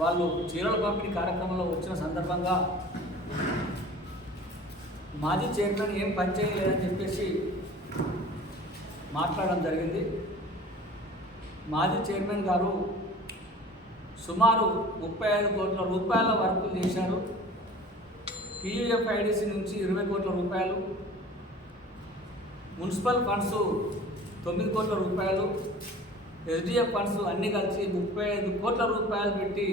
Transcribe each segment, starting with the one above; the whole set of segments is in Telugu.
వాళ్ళు చీరల పంపిణీ కార్యక్రమంలో వచ్చిన సందర్భంగా మాజీ చైర్మన్ ఏం పని చేయలేదని చెప్పేసి మాట్లాడడం జరిగింది. మాజీ చైర్మన్ గారు సుమారు 35 కోట్ల రూపాయల వర్కులు చేశారు. PUFIDC నుంచి 20 కోట్ల రూపాయలు, మున్సిపల్ ఫండ్స్ 9 కోట్ల రూపాయలు, SDF ఫండ్స్ అన్నీ కలిసి 35 కోట్ల రూపాయలు పెట్టి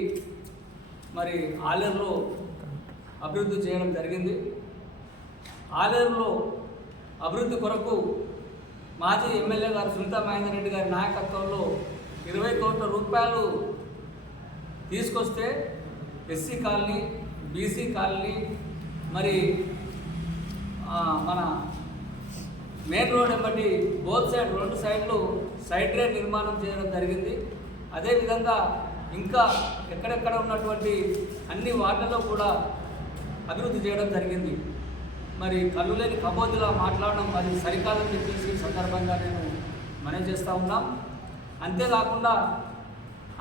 మరి ఆలేరులో అభివృద్ధి చేయడం జరిగింది. ఆలేరులో అభివృద్ధి కొరకు మాజీ ఎమ్మెల్యే గారు సునీతా మహేందర్ రెడ్డి గారి నాయకత్వంలో 20 కోట్ల రూపాయలు తీసుకొస్తే SC కాలనీ, BC కాలనీ, మరి మన మెయిన్ రోడ్ వెంబడి బోత్ సైడ్ 2 సైడ్లు సైడ్ డ్రైన్ నిర్మాణం చేయడం జరిగింది. అదేవిధంగా ఇంకా ఎక్కడెక్కడ ఉన్నటువంటి అన్ని వార్డులలో కూడా అభివృద్ధి చేయడం జరిగింది. మరి కళ్ళు లేని కబోదిలా మాట్లాడడం అది సరికాదని చెప్పేసి సందర్భంగా నేను మనవి చేస్తూ ఉన్నాం. అంతేకాకుండా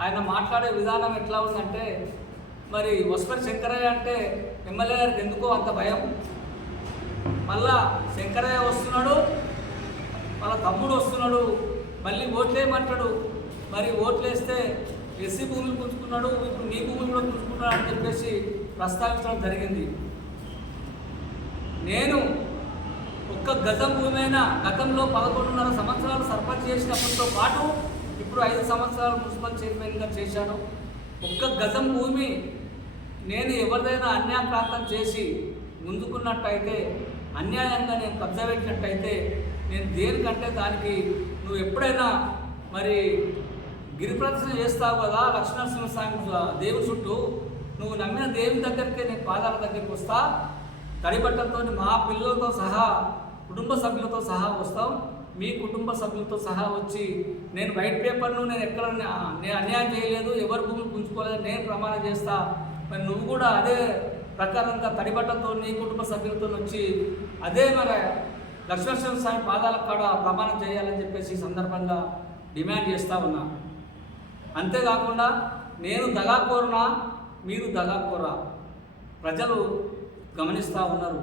ఆయన మాట్లాడే విధానం ఎట్లా ఉందంటే, మరి వస్పరి శంకరయ్య అంటే ఎమ్మెల్యే గారికి ఎందుకో అంత భయం. మళ్ళా శంకరయ్య వస్తున్నాడు, వాళ్ళ తమ్ముడు వస్తున్నాడు, మళ్ళీ ఓట్లేయమంటాడు. మరి ఓట్లేస్తే SC భూములు పుంజుకున్నాడు, ఇప్పుడు నీ భూములు కూడా పుంజుకున్నాడు అని చెప్పేసి ప్రస్తావించడం జరిగింది. నేను ఒక్క గజం భూమైనా గతంలో 11.5 సంవత్సరాలు సర్పంచ్ చేసినప్పటితో పాటు ఇప్పుడు 5 సంవత్సరాలు మున్సిపల్ చైర్మన్గా చేశాను. ఒక్క గజం భూమి నేను ఎవరిదైనా అన్యాక్రాంతం చేసి ముందుకున్నట్టయితే, అన్యాయంగా నేను కబ్జా పెట్టినట్టయితే, నేను దేనికంటే దానికి నువ్వు ఎప్పుడైనా మరి గిరి ప్రదర్శన చేస్తావు కదా లక్ష్మీనరసింహస్వామి దేవుని చుట్టూ, నువ్వు నమ్మిన దేవుని దగ్గరికే నేను పాదాల దగ్గరికి వస్తా, తడిబట్టలతో మా పిల్లలతో సహా కుటుంబ సభ్యులతో సహా వస్తాం, మీ కుటుంబ సభ్యులతో సహా వచ్చి నేను వైట్ పేపర్ను నేను ఎక్కడ నేను అన్యాయం చేయలేదు, ఎవరి భూములు పుంజుకోలేదు, నేను ప్రమాణం చేస్తా. మరి నువ్వు కూడా అదే ప్రకారంగా తడిబట్టలతో నీ కుటుంబ సభ్యులతో వచ్చి అదే మరి లక్ష్మీనరసింహస్వామి పాదాల కాడ ప్రమాణం చేయాలని చెప్పేసి సందర్భంగా డిమాండ్ చేస్తూ ఉన్నా. అంతేకాకుండా నేను దగాకోరునా, మీరు దగాకోరా, ప్రజలు గమనిస్తూ ఉన్నారు.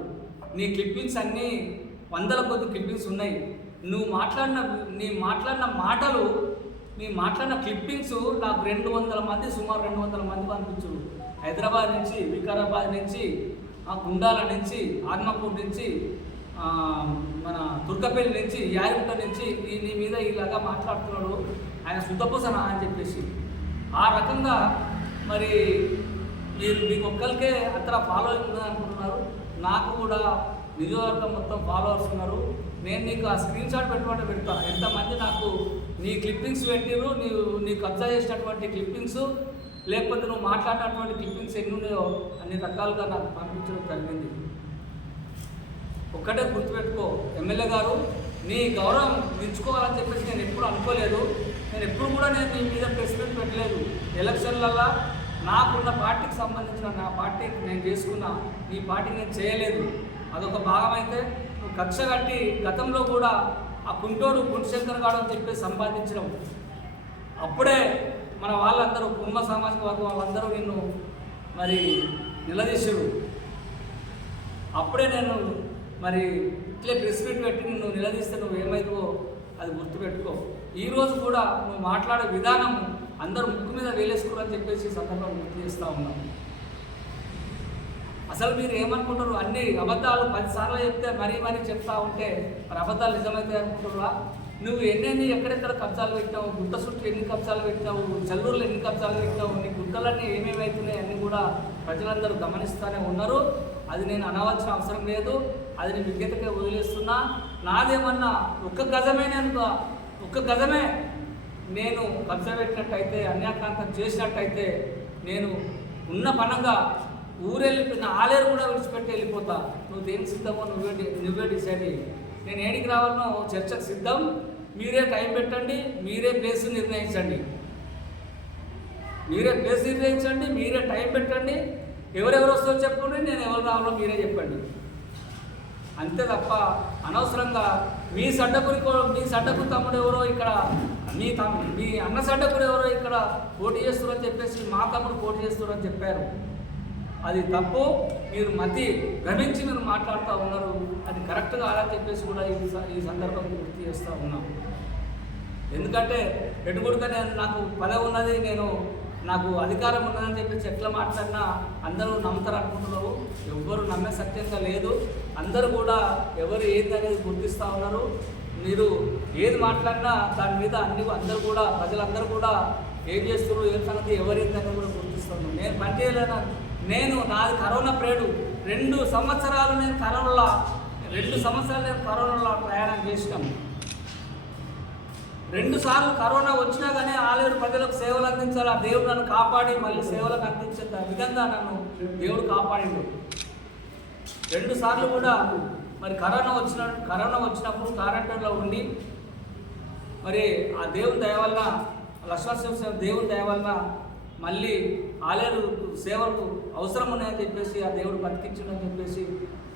నీ క్లిప్పింగ్స్ అన్నీ 100ల కొద్ది క్లిప్పింగ్స్ ఉన్నాయి. నువ్వు మాట్లాడిన మాటలు, నీ మాట్లాడిన క్లిప్పింగ్స్ నాకు 200 మంది, సుమారు 200 మంది పంపించారు. హైదరాబాద్ నుంచి, వికారాబాద్ నుంచి, గుండాల నుంచి, ఆత్మకూరు నుంచి, మన తుర్కపల్లి నుంచి, యారిగుంట నుంచి నీ మీద ఇలాగా మాట్లాడుతున్నాడు, ఆయన శుద్ధపూసనా అని చెప్పేసి. ఆ రకంగా మరి మీకు ఒక్కరికే అంతర ఫాలోయింగ్ ఉందని అనుకుంటున్నారు. నాకు కూడా నియోజకవర్గం మొత్తం ఫాలోవర్స్ ఉన్నారు. నేను నీకు ఆ స్క్రీన్ షాట్ పెట్టుకుంటే పెడతాను. ఎంతమంది నాకు నీ క్లిప్పింగ్స్ పెట్టిరు, నీ కబ్జా చేసినటువంటి క్లిప్పింగ్స్, లేకపోతే నువ్వు మాట్లాడినటువంటి క్లిప్పింగ్స్ ఎన్ని ఉన్నాయో అన్ని రకాలుగా నాకు పంపించడం జరిగింది. ఒక్కటే గుర్తుపెట్టుకో, ఎమ్మెల్యే గారు నీ గౌరవం దించుకోవాలని చెప్పేసి నేను ఎప్పుడు అనుకోలేదు. నేను ఎప్పుడు కూడా నేను నీ మీద ప్రెస్ మీట్ పెట్టలేదు. ఎలక్షన్లల్లో నాకున్న పార్టీకి సంబంధించిన నా పార్టీకి నేను చేసుకున్న నీ పార్టీకి నేను చేయలేదు. అదొక భాగం అయితే నువ్వు కక్ష కట్టి గతంలో కూడా ఆ కుంటోడు గుంటశంకర్ గాడు అని చెప్పి సంపాదించడం, అప్పుడే మన వాళ్ళందరూ కుటుంబ సామాజిక వర్గం వాళ్ళందరూ నిన్ను మరి నిలదీశారు. అప్పుడే నేను మరి ఇట్లే ప్రెస్ మీట్ పెట్టి నిన్ను నిలదీస్తే నువ్వు ఏమైందో అది గుర్తుపెట్టుకో. ఈరోజు కూడా నువ్వు మాట్లాడే విధానం అందరూ ముక్కు మీద వేలేసుకోరని చెప్పేసి సందర్భం గుర్తు చేస్తూ ఉన్నాం. అసలు మీరు ఏమనుకుంటారు, అన్ని అబద్ధాలు 10 సార్లు చెప్తే మరీ చెప్తా ఉంటే మరి అబద్ధాలు నిజమైతే అనుకుంటున్నావా? నువ్వు ఎన్నెన్ని ఎక్కడెక్కడ కబ్జాలు పెట్టినావు, గుట్ట చుట్టూ ఎన్ని కబ్జాలు పెట్టినావు, చెల్లూరులో ఎన్ని కబ్జాలు పెట్టినావు, నీ గుట్టలన్నీ ఏమేమి అవుతున్నాయి అన్నీ కూడా ప్రజలందరూ గమనిస్తూనే ఉన్నారు. అది నేను అనవలసిన అవసరం లేదు, అది నేను విజ్ఞతకే వదిలేస్తున్నా. నాదేమన్నా ఒక్క గజమే నేను కబ్జా పెట్టినట్టయితే, అన్యాక్రాంతం చేసినట్టయితే నేను ఉన్న పనంగా ఊరెళ్ళిపోయిన ఆలేరు కూడా విడిచిపెట్టి వెళ్ళిపోతా. నువ్వు దేనికి సిద్ధమో నువ్వే డిసైడ్ అయ్యి. నేను ఏడికి రావాలనో చర్చకు సిద్ధం. మీరే టైం పెట్టండి, మీరే ప్లేస్ నిర్ణయించండి, మీరే టైం పెట్టండి. ఎవరెవరు వస్తారో చెప్పండి, నేను ఎవరు రావాలో మీరే చెప్పండి. అంతే తప్ప అనవసరంగా మీ సడ్డకు తమ్ముడు ఎవరో ఇక్కడ మీ అన్న సడ్డకుడు ఎవరో ఇక్కడ పోటీ చేస్తున్నారని చెప్పేసి మా తమ్ముడు పోటీ చేస్తున్నారని చెప్పారు. అది తప్పు. మీరు మతి భ్రమించి మీరు మాట్లాడుతూ ఉన్నారు. అది కరెక్ట్ కాదని చెప్పేసి కూడా ఈ సందర్భంగా గుర్తు చేస్తూ ఉన్నాం. ఎందుకంటే ఎటుకుడుగా నాకు పదవి ఉన్నది, నాకు అధికారం ఉన్నదని చెప్పేసి ఎట్లా మాట్లాడినా అందరూ నమ్ముతారు అనుకుంటున్నారు. ఎవ్వరు నమ్మే సత్యంగా లేదు. అందరూ కూడా ఎవరు ఏది అనేది గుర్తిస్తూ ఉన్నారు. మీరు ఏది మాట్లాడినా దాని మీద అందరూ కూడా ప్రజలందరూ కూడా ఏం చేస్తున్నారు, ఏం సంగతి, ఎవరేంది అనేది కూడా గుర్తిస్తున్నారు. నేను పని చేయలేను. నాది కరోనా పీరియడ్ 2 సంవత్సరాలు నేను కరోనాలో ప్రయాణం చేసినాము. 2 సార్లు కరోనా వచ్చినా కానీ ఆలేరు ప్రజలకు సేవలు అందించాలి. ఆ దేవుడు నన్ను కాపాడి మళ్ళీ సేవలకు అందించే విధంగా నన్ను దేవుడు కాపాడిండు. 2 సార్లు కూడా మరి కరోనా వచ్చినప్పుడు క్వారంటైన్లో ఉండి మరి ఆ దేవుని దయ వలన లక్ష్మణ దేవుని దయ వలన మళ్ళీ ఆలేరు సేవలకు అవసరం ఉన్నాయని చెప్పేసి ఆ దేవుడు బతికించుడని చెప్పేసి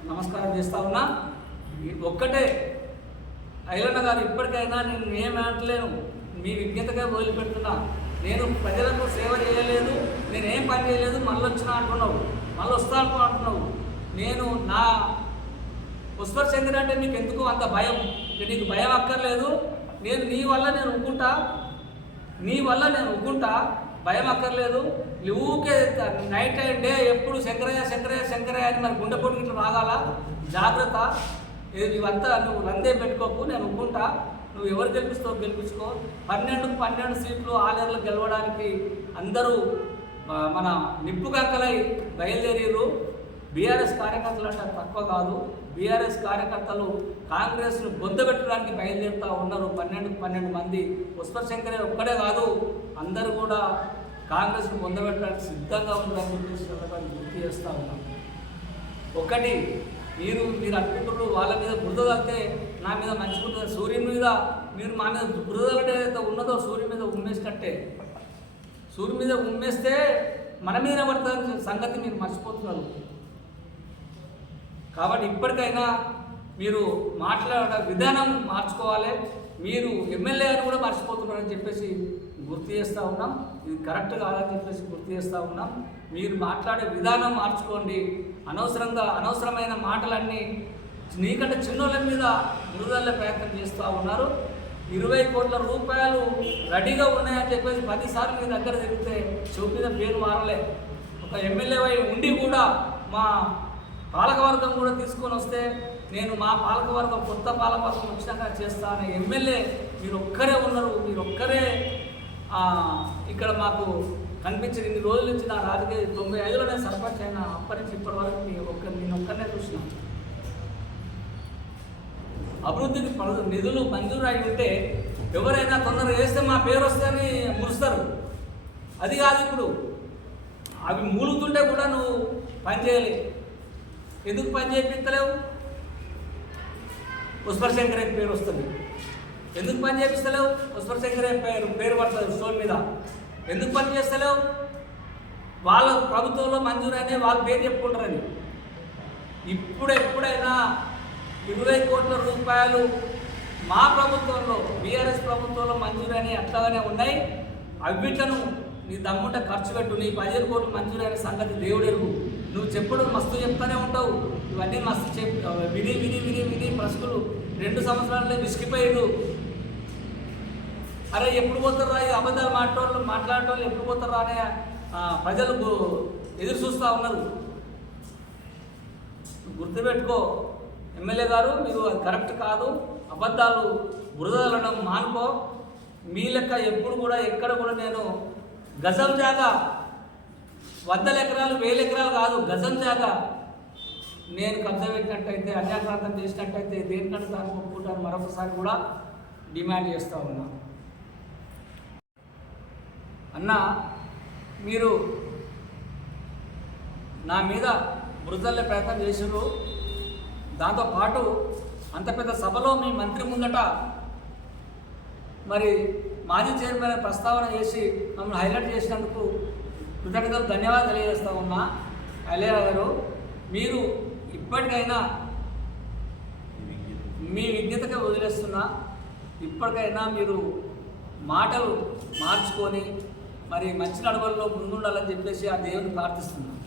నమస్కారం చేస్తా ఉన్నా. ఒక్కటే ఐలన్న గారు, ఇప్పటికైనా నేను ఏమంటలేను, మీ విజ్ఞతగా వదిలిపెడుతున్నా. నేను ప్రజలకు సేవ చేయలేదు, నేనేం పని చేయలేదు, మళ్ళీ వచ్చినా అంటున్నావు, మళ్ళీ వస్తా అంటున్నావు. నేను నా పుష్పర్ చంద్ర అంటే మీకు ఎందుకు అంత భయం? నీకు భయం అక్కర్లేదు. నీ వల్ల నేను ఉగ్గుంటా, భయం అక్కర్లేదు. ఊకే నైట్ అండ్ డే ఎప్పుడు శంకరయ్య అని మరి గుండె పొట్టుకి ఇట్లా రాగాల. జాగ్రత్త, ఇవంతా నువ్వు రందే పెట్టుకోకు, నేను ఉగ్గుంటా. నువ్వు ఎవరు గెలిపించుకో. 12 సీట్లు ఆలేరులో గెలవడానికి అందరూ మన నిప్పు కంకలై బయలుదేరారు. బీఆర్ఎస్ కార్యకర్తలు అంటే తక్కువ కాదు. బీఆర్ఎస్ కార్యకర్తలు కాంగ్రెస్ను బొందబెట్టడానికి బయలుదేరుతూ ఉన్నారు. 12 మంది. పుష్పర్ శంకరయ్య ఒక్కడే కాదు, అందరూ కూడా కాంగ్రెస్ను బొందబెట్టడానికి సిద్ధంగా ఉన్నారని చెప్పేసి గుర్తు చేస్తూ ఉన్నాం. ఒకటి, మీరు అనుకుంటున్నారు వాళ్ళ మీద బురద తగ్గితే నా మీద మంచి ఉంటుంది. సూర్యుని మీద మీరు మా మీద బురద ఏదైతే ఉన్నదో సూర్యుని మీద ఉమ్మేసినట్టే. సూర్యుని మీద ఉమ్మేస్తే మన మీద పడుతుంది సంగతి మీరు మర్చిపోతున్నారు. కాబట్టి ఇప్పటికైనా మీరు మాట్లాడే విధానం మార్చుకోవాలి. మీరు ఎమ్మెల్యే అని కూడా మర్చిపోతున్నారని చెప్పేసి గుర్తు చేస్తూ ఉన్నాం. ఇది కరెక్ట్ కాదని చెప్పేసి గుర్తు చేస్తూ ఉన్నాం. మీరు మాట్లాడే విధానం మార్చుకోండి. అనవసరమైన మాటలన్నీ నీకంటే చిన్నోళ్ళ మీద మృదుదల్లే ప్రయత్నం చేస్తూ ఉన్నారు. 20 కోట్ల రూపాయలు రెడీగా ఉన్నాయని చెప్పేసి 10 సార్లు మీ దగ్గర తిరిగితే చెవు మీద పేరు మారలే. ఒక ఎమ్మెల్యే ఉండి కూడా మా పాలకవర్గం కూడా తీసుకొని వస్తే నేను మా పాలకవర్గం కొత్త పాలకవర్గం వచ్చినాక చేస్తా అనే ఎమ్మెల్యే మీరు ఒక్కరే ఉన్నారు. మీరు ఒక్కరే ఇక్కడ మాకు కనిపించిన ఇన్ని రోజుల నుంచి నా రాజకీయ 95లోనే సర్పంచ్ అయినా అప్పటి నుంచి ఇప్పటి వరకు నేను ఒక్కనే చూసిన. అభివృద్ధికి నిధులు మంజూరు అయి ఉంటే ఎవరైనా తొందరగా వేస్తే మా పేరు వస్తే అని మురుస్తారు. అది కాదు, ఇప్పుడు అవి మూలుగుతుంటే కూడా నువ్వు పని చేయాలి. ఎందుకు పని చేయిస్తలేవు? పుష్పర్ శంకరయ్య పేరు వస్తుంది. ఎందుకు పని చేపిస్తలేవు? పుష్పర్ శంకరయ్య పేరు పడుతుంది స్టోన్ మీద. ఎందుకు పని చేస్తలేవు? వాళ్ళ ప్రభుత్వంలో మంజూరైన వాళ్ళ పేరు చెప్పుకుంటారని. ఎప్పుడైనా 20 కోట్ల రూపాయలు మా ప్రభుత్వంలో బీఆర్ఎస్ ప్రభుత్వంలో మంజూరైన అట్లాగానే ఉన్నాయి. అవిట్లను నీ దమ్ముంటే ఖర్చు పెట్టు. నీ 15 కోట్లు మంజూరైన సంగతి దేవుడెరుగు. నువ్వు చెప్పడం మస్తు చెప్తానే ఉంటావు. ఇవన్నీ మస్తు విని ప్రశ్నలు 2 సంవత్సరాలనే విసిగిపోయాడు. అరే ఎప్పుడు పోతారా ఈ అబద్ధాలు మాట్లాడేటోళ్ళు ఎప్పుడు పోతారా అనే ప్రజలు ఎదురు చూస్తూ ఉన్నారు. గుర్తుపెట్టుకో ఎమ్మెల్యే గారు, మీరు అది కరెక్ట్ కాదు. అబద్ధాలు బురదలడం మానుకో. మీ లెక్క ఎప్పుడు కూడా ఎక్కడ కూడా నేను గజం జాగా 100 ఎకరాలు 1000 ఎకరాలు కాదు, గజం జాగా నేను కబ్జా పెట్టినట్టయితే, అన్యాక్రాంతం చేసినట్టయితే దేనికంటే దాన్ని ఒప్పుకుంటాను మరొకసారి కూడా డిమాండ్ చేస్తూ ఉన్నా. అన్న, మీరు నా మీద బురదల్లే ప్రయత్నం చేసారు. దాంతోపాటు అంత పెద్ద సభలో మీ మంత్రి ముందట మరి మాజీ చైర్మన్ ప్రస్తావన చేసి మమ్మల్ని హైలైట్ చేసినందుకు కృతజ్ఞతలు ధన్యవాదాలు తెలియజేస్తా ఉన్నా. అయ్యయ్య గారు, మీరు ఇప్పటికైనా మీ విజ్ఞతగా వదిలేస్తున్నా. ఇప్పటికైనా మీరు మాటలు మార్చుకొని మరి మంచి నడవల్లో ముందుండాలని చెప్పేసి ఆ దేవుని ప్రార్థిస్తున్నాను.